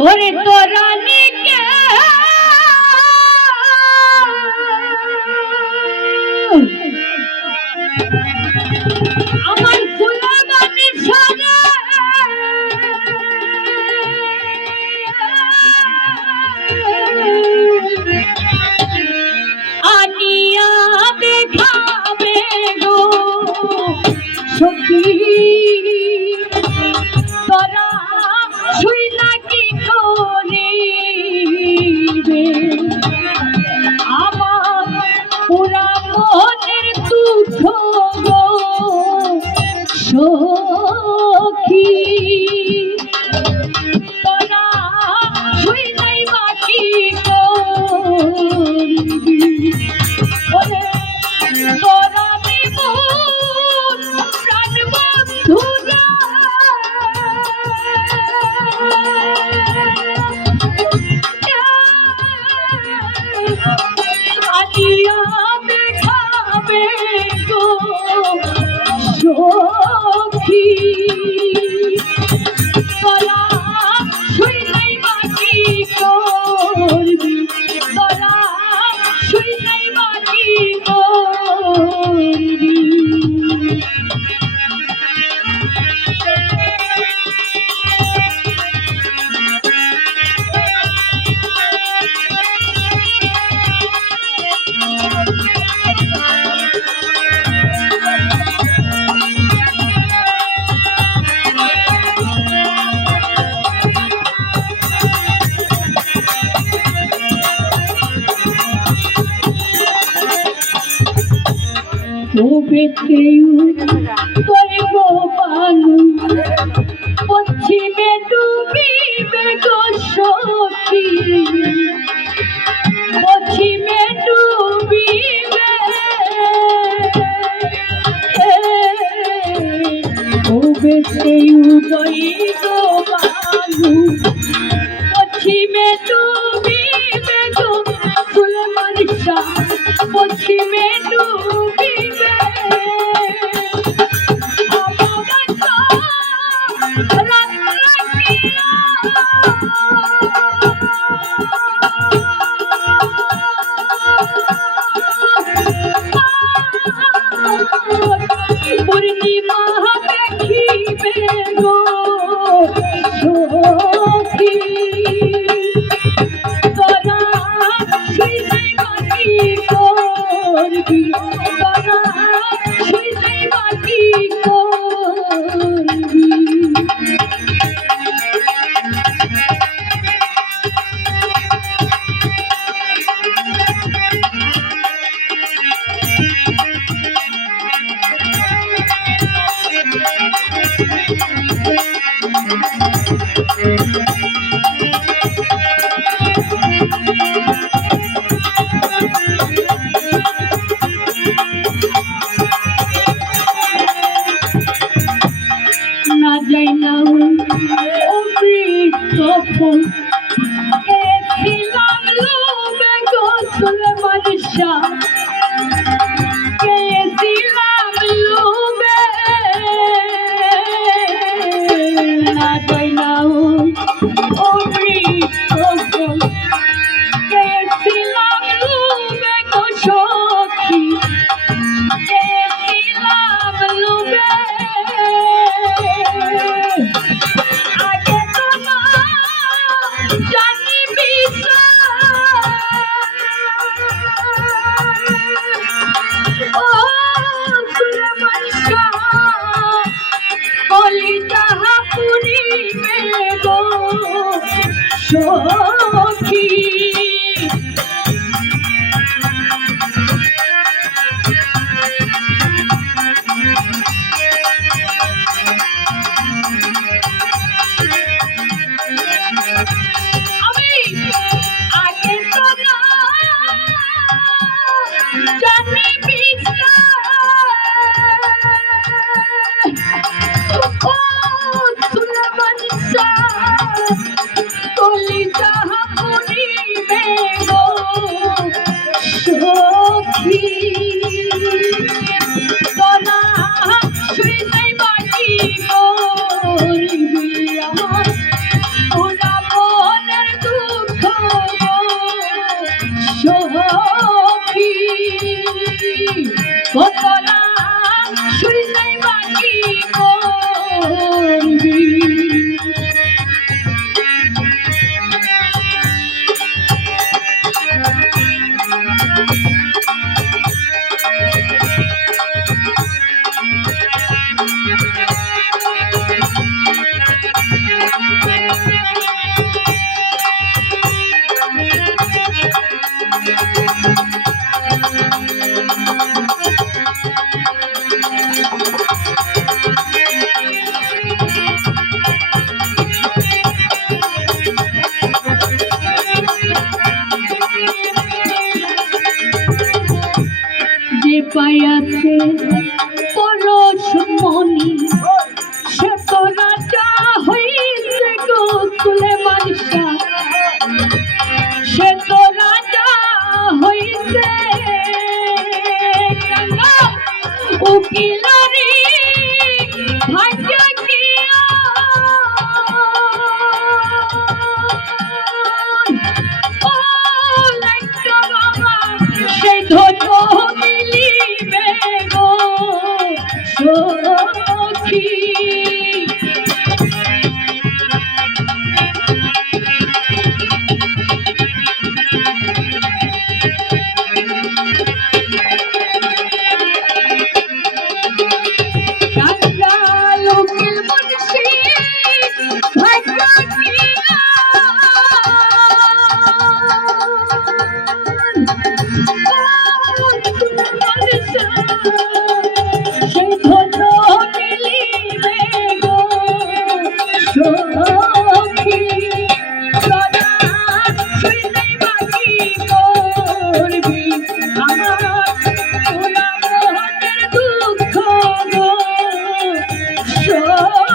ওরে তোরা পৃথিবী করে গোপালু পশ্চিমে ডুবিবে গো সখী পশ্চিমে ডুবিবে উদয়ী মুসলমান শাহ সখী Just me What the? My God. Oh